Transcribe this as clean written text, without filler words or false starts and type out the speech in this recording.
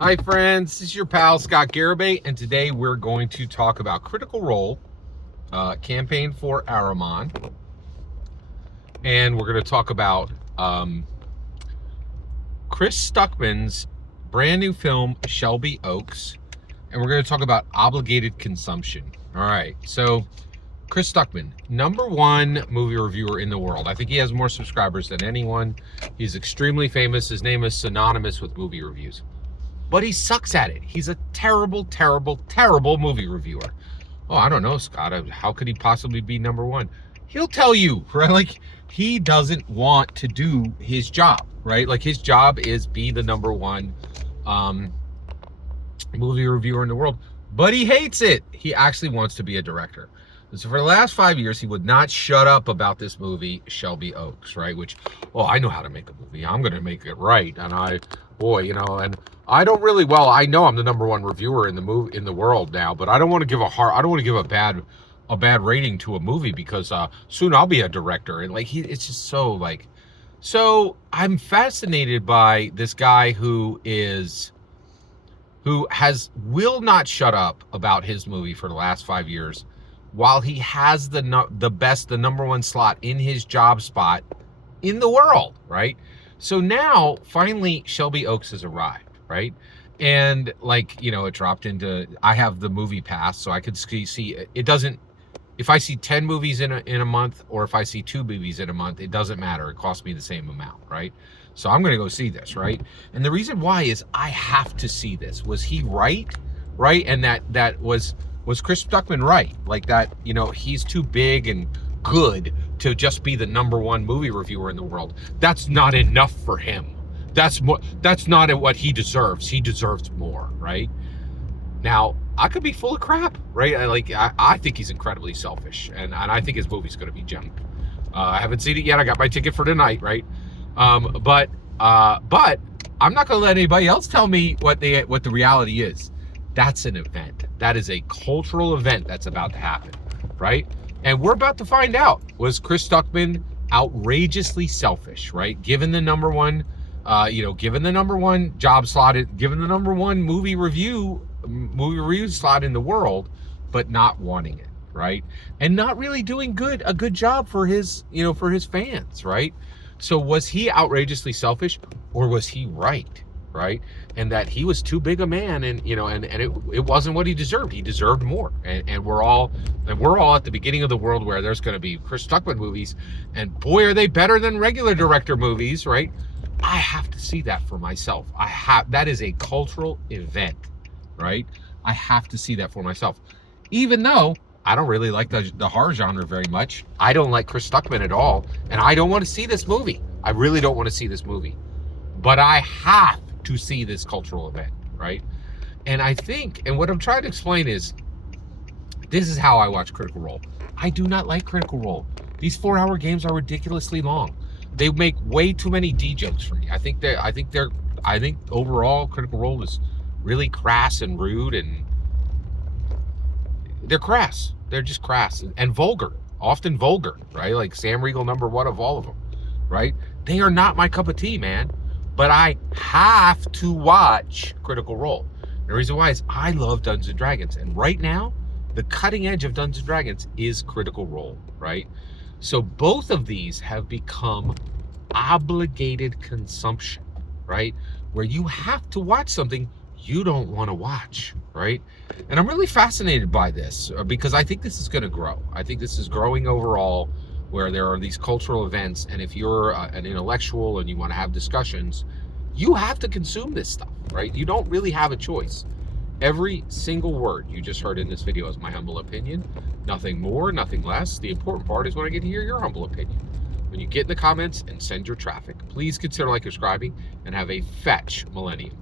Hi friends, this is your pal Scott Garibay, and today we're going to talk about Critical Role, campaign for Araman, and we're going to talk about Chris Stuckmann's brand new film, Shelby Oaks, and we're going to talk about obligated consumption. All right, so Chris Stuckmann, #1 movie reviewer in the world. I think he has more subscribers than anyone. He's extremely famous. His name is synonymous with movie reviews. But he sucks at it. He's a terrible, terrible, terrible movie reviewer. Oh, I don't know, Scott. How could he possibly be #1? He'll tell you, right? Like, he doesn't want to do his job, right? Like, his job is be the #1 movie reviewer in the world. But he hates it. He actually wants to be a director. So for the last 5 years, he would not shut up about this movie, Shelby Oaks, right? Which, oh, I know how to make a movie. I'm going to make it right. And and I don't really, I know I'm the #1 reviewer in the world now, but I don't want to give a bad rating to a movie because soon I'll be a director. And like, it's just so I'm fascinated by this guy who will not shut up about his movie for the last 5 years, while he has the #1 slot in his job spot in the world, right? So now, finally, Shelby Oaks has arrived, right? And it dropped into, I have the movie pass, so I could see, it doesn't, if I see 10 movies in a month, or if I see 2 movies in a month, it doesn't matter. It costs me the same amount, right? So I'm going to go see this, right? And the reason why is I have to see this. Was he right? Right? And was Chris Stuckmann right? Like that, he's too big and good to just be the #1 movie reviewer in the world. That's not enough for him. That's not what he deserves. He deserves more, right? Now, I could be full of crap, right? I think he's incredibly selfish, and I think his movie's going to be junk. I haven't seen it yet. I got my ticket for tonight, right? But I'm not going to let anybody else tell me what the reality is. That's an event. That is a cultural event that's about to happen, right? And we're about to find out, was Chris Stuckmann outrageously selfish, right? Given the #1, given the #1 job slot, given the #1 movie review slot in the world, but not wanting it, right? And not really doing a good job for his fans, right? So was he outrageously selfish, or was he right? Right? And that he was too big a man, and it wasn't what he deserved. He deserved more. And we're all at the beginning of the world where there's going to be Chris Stuckmann movies, and boy, are they better than regular director movies, right? I have to see that for myself. That is a cultural event, right? I have to see that for myself. Even though I don't really like the horror genre very much. I don't like Chris Stuckmann at all, and I don't want to see this movie. I really don't want to see this movie. But I have to see this cultural event, right? And I think, and what I'm trying to explain is, this is how I watch Critical Role. I do not like Critical Role. These 4-hour games are ridiculously long. They make way too many D jokes for me. I think overall Critical Role is really crass and rude, and they're crass. They're just crass and vulgar, often vulgar, right? Like Sam Riegel, #1 of all of them, right? They are not my cup of tea, man. But I have to watch Critical Role. And the reason why is I love Dungeons & Dragons. And right now, the cutting edge of Dungeons & Dragons is Critical Role, right? So both of these have become obligated consumption, right? Where you have to watch something you don't want to watch, right? And I'm really fascinated by this because I think this is going to grow. I think this is growing overall, where there are these cultural events, and if you're an intellectual and you want to have discussions, you have to consume this stuff, right? You don't really have a choice. Every single word you just heard in this video is my humble opinion. Nothing more, nothing less. The important part is when I get to hear your humble opinion. When you get in the comments and send your traffic, please consider subscribing, and have a fetch millennium.